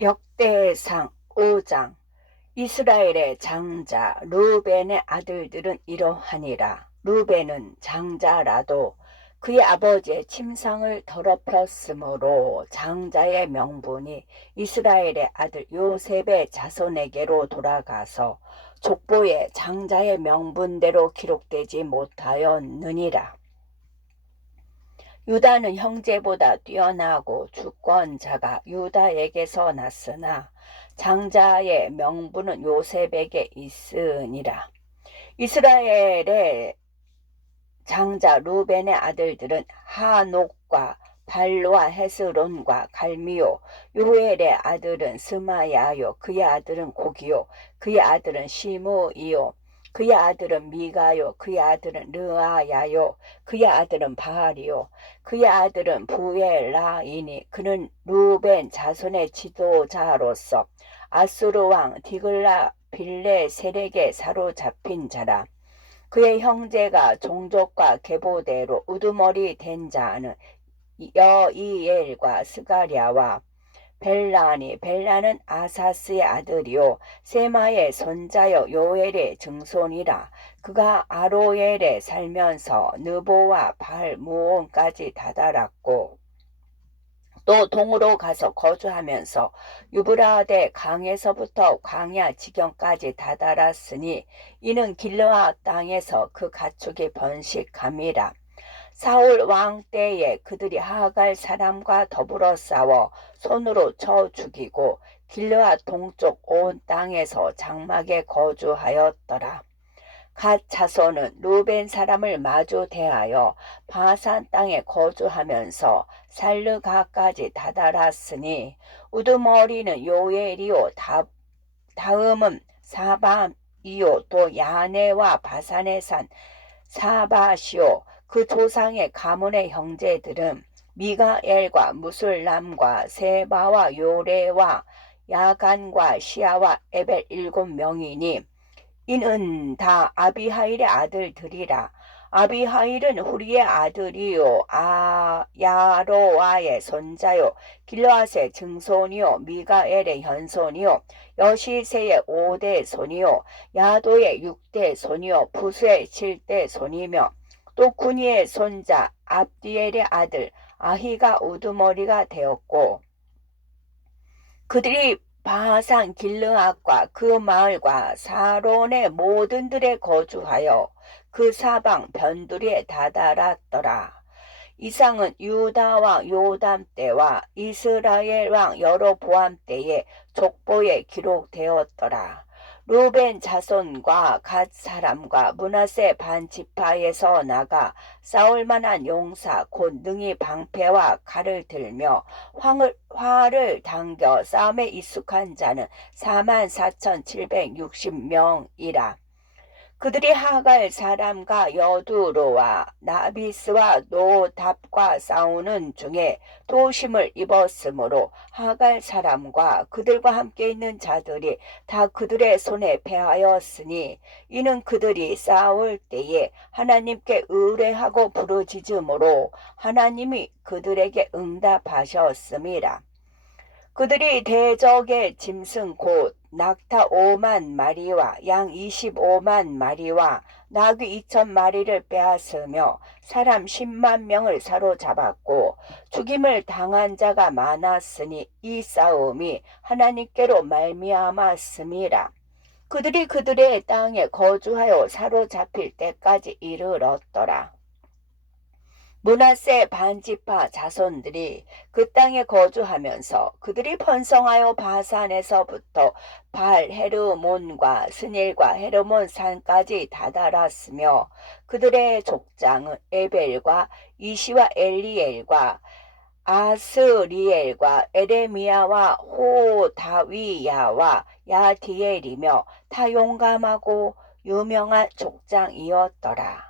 역대상 5장. 이스라엘의 장자 르우벤의 아들들은 이러하니라. 르우벤은 장자라도 그의 아버지의 침상을 더럽혔으므로 장자의 명분이 이스라엘의 아들 요셉의 자손에게로 돌아가서 족보에 장자의 명분대로 기록되지 못하였느니라. 유다는 형제보다 뛰어나고 주권자가 유다에게서 났으나 장자의 명분은 요셉에게 있으니라. 이스라엘의 장자 루벤의 아들들은 하녹과 발로와 헤스론과 갈미요. 요엘의 아들은 스마야요. 그의 아들은 고기요. 그의 아들은 시므이요. 그의 아들은 미가요. 그의 아들은 르아야요. 그의 아들은 바알이요. 그의 아들은 부엘라이니 그는 루벤 자손의 지도자로서 아수르 왕 디글라 빌레 세렉에 사로잡힌 자라. 그의 형제가 종족과 계보대로 우두머리 된 자는 여이엘과 스가랴와 벨라는 아사스의 아들이요 세마의 손자여 요엘의 증손이라. 그가 아로엘에 살면서 느보와 발무온까지 다다랐고 또 동으로 가서 거주하면서 유브라데 강에서부터 광야 지경까지 다다랐으니 이는 길르앗 땅에서 그 가축이 번식함이라. 사울 왕 때에 그들이 하갈 사람과 더불어 싸워 손으로 쳐 죽이고 길르앗 동쪽 온 땅에서 장막에 거주하였더라. 갓 자손은 루벤 사람을 마주 대하여 바산 땅에 거주하면서 살르가까지 다다랐으니 우두머리는 요엘이요 다음은 사밤이요 또 야네와 바산의 산 사바시요. 그 조상의 가문의 형제들은 미가엘과 무술람과 세바와 요레와 야간과 시아와 에벨 7명이니 이는 다 아비하일의 아들들이라. 아비하일은 후리의 아들이요 야로와의 손자요 길르앗의 증손이요 미가엘의 현손이요 여시세의 5대 손이요 야도의 6대 손이요 부수의 7대 손이며 또 군이의 손자 압디엘의 아들 아히가 우두머리가 되었고 그들이 바산 길르앗과 그 마을과 사론의 모든 들에 거주하여 그 사방 변두리에 다다랐더라. 이상은 유다 왕 요담 때와 이스라엘 왕 여로보암 때의 족보에 기록되었더라. 루벤 자손과 갓 사람과 므낫세 반 지파에서 나가 싸울만한 용사 곧 능히 방패와 칼을 들며 활을 당겨 싸움에 익숙한 자는 44,760명이라. 그들이 하갈 사람과 여두로와 나비스와 노답과 싸우는 중에 도심을 입었으므로 하갈 사람과 그들과 함께 있는 자들이 다 그들의 손에 패하였으니 이는 그들이 싸울 때에 하나님께 의뢰하고 부르짖음으로 하나님이 그들에게 응답하셨음이라. 그들이 대적의 짐승 곧 낙타 5만 마리와 양 25만 마리와 나귀 2,000마리를 빼앗으며 사람 10만 명을 사로잡았고 죽임을 당한 자가 많았으니 이 싸움이 하나님께로 말미암았음이라. 그들이 그들의 땅에 거주하여 사로잡힐 때까지 이르렀더라. 므낫세 반지파 자손들이 그 땅에 거주하면서 그들이 번성하여 바산에서부터 발 헤르몬과 스닐과 헤르몬 산까지 다다랐으며 그들의 족장은 에벨과 이시와 엘리엘과 아스리엘과 에레미야와 호다위야와 야디엘이며 다 용감하고 유명한 족장이었더라.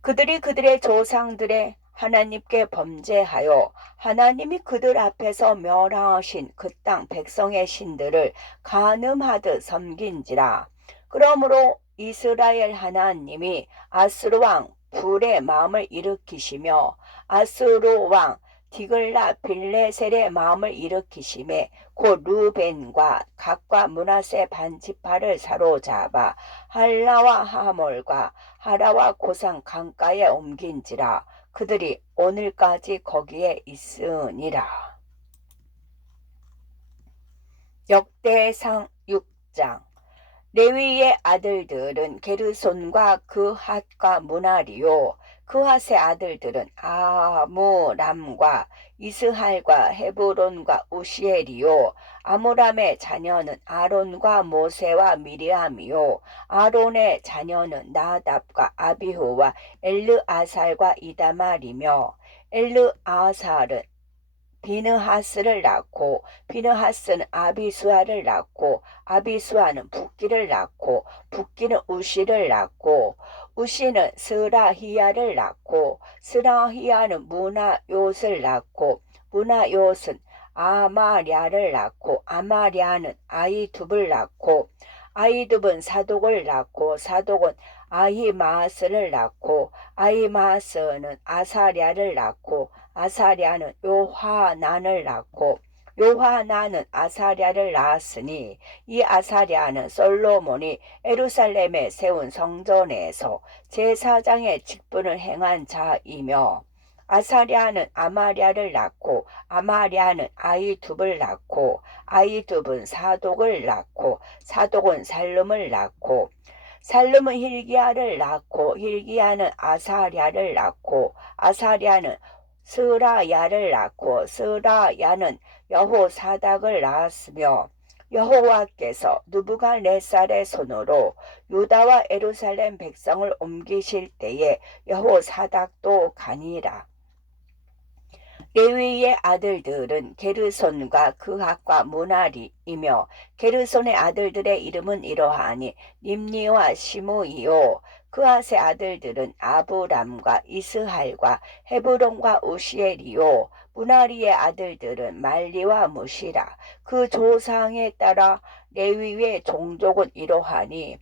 그들이 그들의 조상들의 하나님께 범죄하여 하나님이 그들 앞에서 멸하신 그 땅 백성의 신들을 간음하듯 섬긴지라. 그러므로 이스라엘 하나님이 아스루 왕 불의 마음을 일으키시며 아스루 왕 디글라 빌레셀의 마음을 일으키심에 곧 루벤과 각과 므낫세 반지파를 사로잡아 할라와 하몰과 하라와 고산 강가에 옮긴지라. 그들이 오늘까지 거기에 있으니라. 역대상 6장. 레위의 아들들은 게르손과 그핫과 무나리요. 그핫의 아들들은 아무람과 이스할과 헤브론과 우시엘이요. 아무람의 자녀는 아론과 모세와 미리암이요. 아론의 자녀는 나답과 아비후와 엘르아살과 이다말이며 엘르아살은 비느하스를 낳고 비느하스는 아비수아를 낳고 아비수아는 붓기를 낳고 붓기는 우시를 낳고 우시는 스라히야를 낳고 스라히야는 무나요스를 낳고 무나요스는 아마랴를 낳고 아마랴는 아이둡을 낳고 아이둡은 사독을 낳고 사독은 아히마스를 낳고 아히마스는 아사랴를 낳고 아사랴는 요하난을 낳고 요하난은 아사랴를 낳았으니 이 아사랴는 솔로몬이 예루살렘에 세운 성전에서 제사장의 직분을 행한 자이며 아사랴는 아마랴를 낳고 아마랴는 아이둡을 낳고 아이둡은 사독을 낳고 사독은 살룸을 낳고 살룸은 힐기야를 낳고 힐기야는 아사랴를 낳고 아사랴는 스라야를 낳고 스라야는 여호사닥을 낳았으며 여호와께서 느부갓네살의 손으로 유다와 예루살렘 백성을 옮기실 때에 여호사닥도 가니라. 레위의 아들들은 게르손과 그핫과 무나리이며 게르손의 아들들의 이름은 이러하니 님니와 시므이요. 그핫의 아들들은 아브람과 이스할과 헤브론과 우시엘이요. 무나리의 아들들은 말리와 무시라. 그 조상에 따라 레위의 종족은 이러하니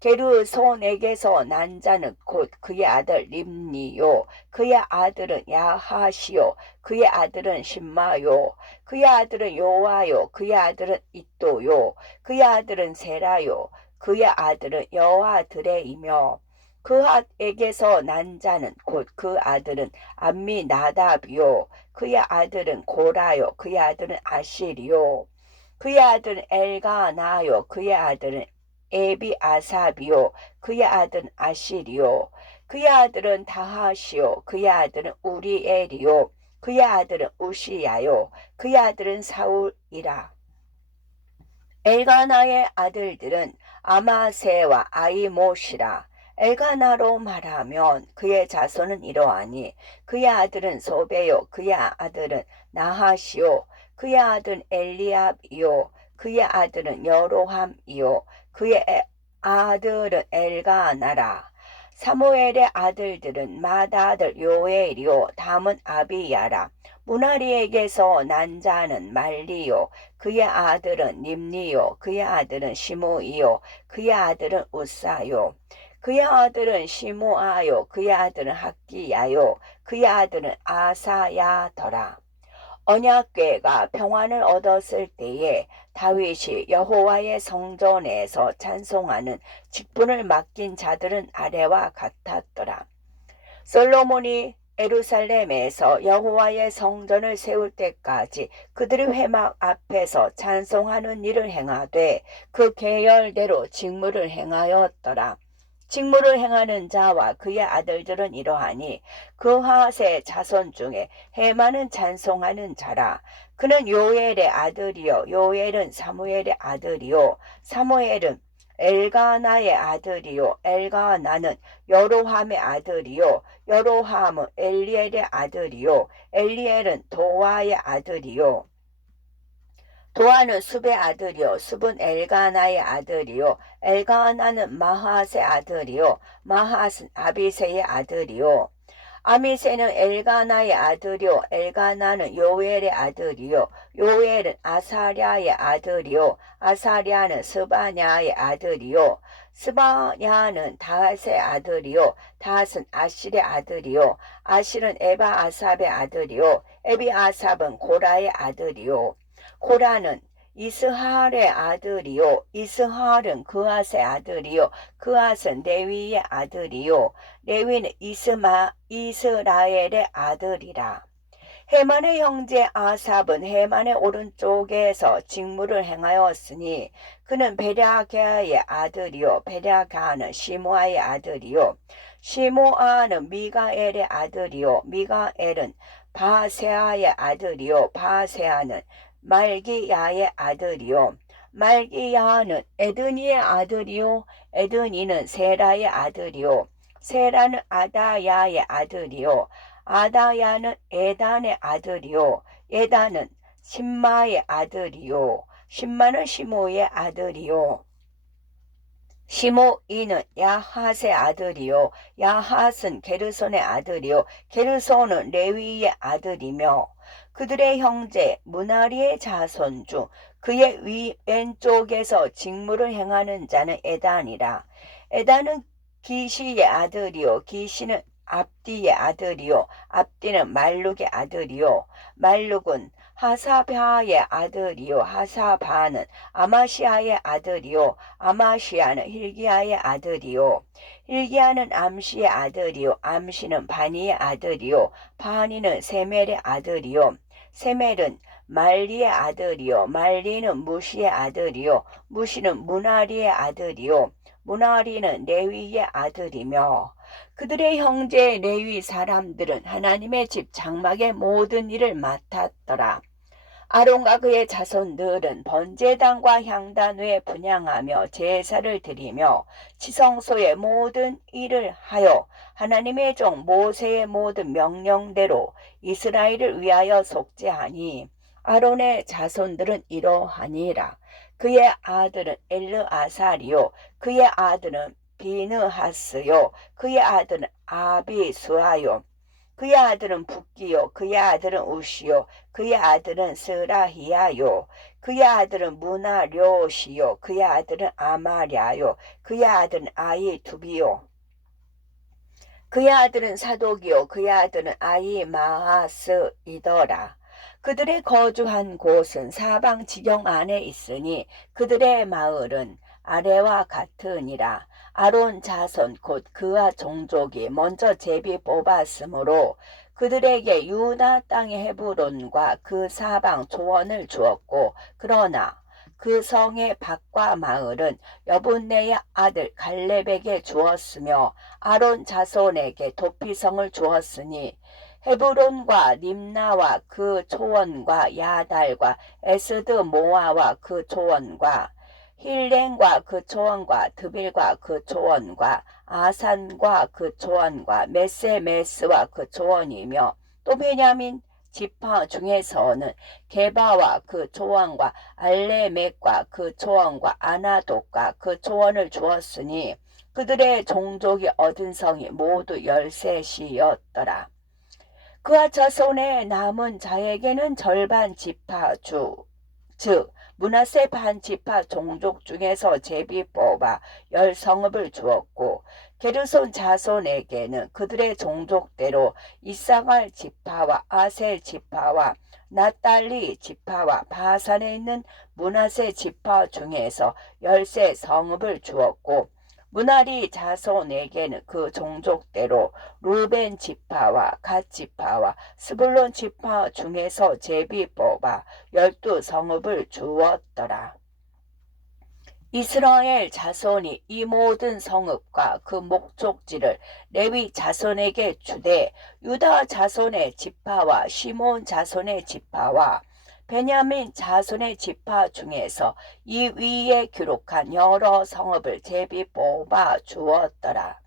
게르손에게서 난 자는 곧 그의 아들 림니요. 그의 아들은 야하시요. 그의 아들은 심마요. 그의 아들은 요와요. 그의 아들은 이또요. 그의 아들은 세라요. 그의 아들은 여아드레이며 그핫에게서 난 자는 곧 그 아들은 암미나답이요. 그의 아들은 고라요. 그의 아들은 아실이요. 그의 아들은 엘가나요. 그의 아들은 에비아삽이요. 그의 아들은 아실이요. 그의 아들은 다하시요. 그의 아들은 우리엘이요. 그의 아들은 우시야요. 그의 아들은 사울이라. 엘가나의 아들들은 아마세와 아이못이라. 엘가나로 말하면 그의 자손은 이러하니 그의 아들은 소베요. 그의 아들은 나하시요. 그의 아들은 엘리압이요. 그의 아들은 여로함이요. 그의 아들은 엘가나라. 사무엘의 아들들은 맏아들 요엘이요. 다음은 아비야라. 무나리에게서 난 자는 말리요. 그의 아들은 님니요. 그의 아들은 시므이요. 그의 아들은 우사요. 그의 아들은 시므아요. 그의 아들은 학기야요. 그의 아들은 아사야더라. 언약궤가 평안을 얻었을 때에 다윗이 여호와의 성전에서 찬송하는 직분을 맡긴 자들은 아래와 같았더라. 솔로몬이 예루살렘에서 여호와의 성전을 세울 때까지 그들이 회막 앞에서 찬송하는 일을 행하되 그 계열대로 직무를 행하였더라. 직무를 행하는 자와 그의 아들들은 이러하니 그핫의 자손 중에 헤만은 찬송하는 자라. 그는 요엘의 아들이요 요엘은 사무엘의 아들이요 사무엘은 엘가나의 아들이요 엘가나는 여로함의 아들이요 여로함은 엘리엘의 아들이요 엘리엘은 도아의 아들이요 도아는 숲의 아들이요 숲은 엘가나의 아들이요 엘가나는 마핫의 아들이요 마핫은 아비새의 아들이요 아미새는 엘가나의 아들이요 엘가나는 요엘의 아들이요 요엘은 아사랴의 아들이요 아사랴는 스바냐의 아들이요 스바냐는 다핫의 아들이요 다핫은 아실의 아들이요 아실은 에바아삽의 아들이요 에비아삽은 고라의 아들이요 고라는 이스할의 아들이요 이스할은 그앗의 아들이요 그앗은 레위의 아들이요 레위는 이스라엘의 아들이라. 해만의 형제 아삽은 해만의 오른쪽에서 직무를 행하였으니 그는 베랴게아의 아들이요 베랴게아는 시므아의 아들이요 시므아는 미가엘의 아들이요 미가엘은 바세아의 아들이요 바세아는 말기야의 아들이요 말기야는 에드니의 아들이요 에드니는 세라의 아들이요 세라는 아다야의 아들이요 아다야는 에단의 아들이요 에단은 신마의 아들이요 신마는 시므의 아들이요 시므이는 야핫의 아들이요 야핫은 게르손의 아들이요 게르손은 레위의 아들이며 그들의 형제 무나리의 자손 중 그의 왼쪽에서 직무를 행하는 자는 에단이라. 에단은 기시의 아들이요 기시는 압디의 아들이요 압디는 말룩의 아들이요 말룩은 하사바의 아들이요 하사바는 아마시아의 아들이요 아마시아는 hil기야의 아들이요 hil기야는 암시의 아들이요 암시는 바니의 아들이요 바니는 세멜의 아들이요 세멜은 말리의 아들이요 말리는 무시의 아들이요 무시는 무나리의 아들이요 무나리는 레위의 아들이며 그들의 형제 레위 사람들은 하나님의 집 장막의 모든 일을 맡았더라. 아론과 그의 자손들은 번제단과 향단 위에 분향하며 제사를 드리며 지성소의 모든 일을 하여 하나님의 종 모세의 모든 명령대로 이스라엘을 위하여 속죄하니 아론의 자손들은 이러하니라. 그의 아들은 엘르아살이요 그의 아들은 비느하스요 그의 아들은 아비수아요 그의 아들은 붓기요 그의 아들은 우시요 그의 아들은 스라히야요 그의 아들은 무나료시요 그의 아들은 아마랴요 그의 아들은 아이두비요 그의 아들은 사독이요 그의 아들은 아히마하스이더라. 그들의 거주한 곳은 사방 지경 안에 있으니 그들의 마을은 아래와 같으니라. 아론 자손 곧 그와 종족이 먼저 제비 뽑았으므로 그들에게 유다 땅의 헤브론과 그 사방 조원을 주었고 그러나 그 성의 밭과 마을은 여분네의 아들 갈렙에게 주었으며 아론 자손에게 도피성을 주었으니 헤브론과 림나와 그 초원과 야달과 에스드 모아와 그 초원과 힐렌과 그 초원과 드빌과 그 초원과 아산과 그 초원과 메세메스와 그 초원이며 또 베냐민 지파 중에서는 게바와 그 초원과 알레멕과 그 초원과 아나독과 그 초원을 주었으니 그들의 종족이 얻은 성이 모두 13이었더라. 그와 자손의 남은 자에게는 절반 지파 즉 므낫세 반 지파 종족 중에서 제비 뽑아 10성읍을 주었고 게르손 자손에게는 그들의 종족대로 이사갈 지파와 아셀 지파와 낫달리 지파와 바산에 있는 므낫세 지파 중에서 13성읍을 주었고 므나리 자손에게는 그 종족대로 루벤 지파와 갓 지파와 스불론 지파 중에서 제비 뽑아 12성읍을 주었더라. 이스라엘 자손이 이 모든 성읍과 그 목적지를 레위 자손에게 주되 유다 자손의 지파와 시몬 자손의 지파와 베냐민 자손의 지파 중에서 이 위에 기록한 여러 성읍을 제비 뽑아 주었더라.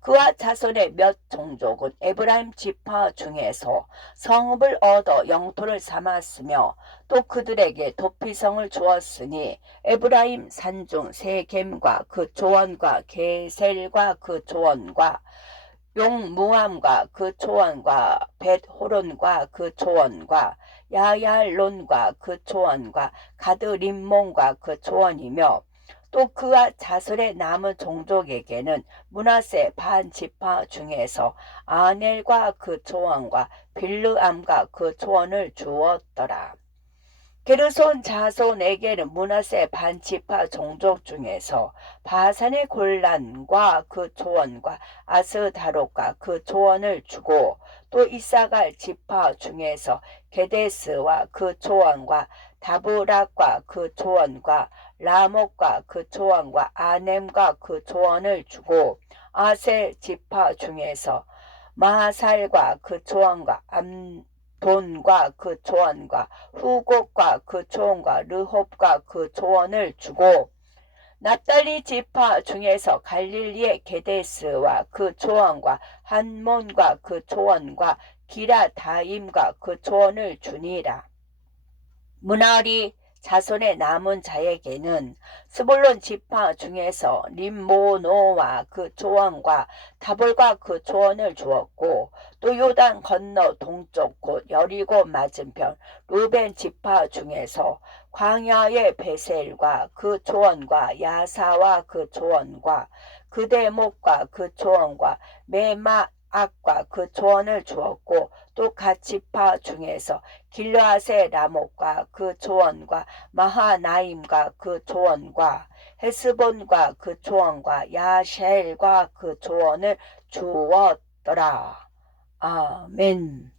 그와 자손의 몇 종족은 에브라임 지파 중에서 성읍을 얻어 영토를 삼았으며 또 그들에게 도피성을 주었으니 에브라임 산중 세겜과 그 조원과 게셀과 그 조원과 용무함과 그 초원과 벳호론과 그 초원과 야얄론과 그 초원과 가드림몬과 그 초원이며 또 그와 자손의 남은 종족에게는 므낫세 반 지파 중에서 아넬과 그 초원과 빌르암과 그 초원을 주었더라. 게르손 자손에게는 므낫세 반 지파 종족 중에서 바산의 골란과 그 초원과 아스다롯과 그 초원을 주고, 또 이사갈 지파 중에서 게데스와 그 초원과 다브락과 그 초원과 라목과 그 초원과 아넴과 그 초원을 주고, 아셀 지파 중에서 마살과 그 초원과 암돈과 그 초원과 후곡과 그 초원과 르홉과 그 초원을 주고, 납달리 지파 중에서 갈릴리의 게데스와 그 초원과 한몬과 그 초원과 기라다임과 그 초원을 주니라. 므날이 자손의 남은 자에게는 스불론 지파 중에서 림모노와 그 초원과 다볼과 그 초원을 주었고, 또 요단 건너 동쪽 곧 여리고 맞은편 루벤 지파 중에서 광야의 베셀과 그 초원과 야사와 그 초원과 그대목과 그 초원과 메마악과 그 초원을 주었고, 또 갓 지파 중에서 길르앗의 라목과 그 초원과 마하나임과 그 초원과 헤스본과 그 초원과 야쉘과 그 초원을 주었더라. 아멘.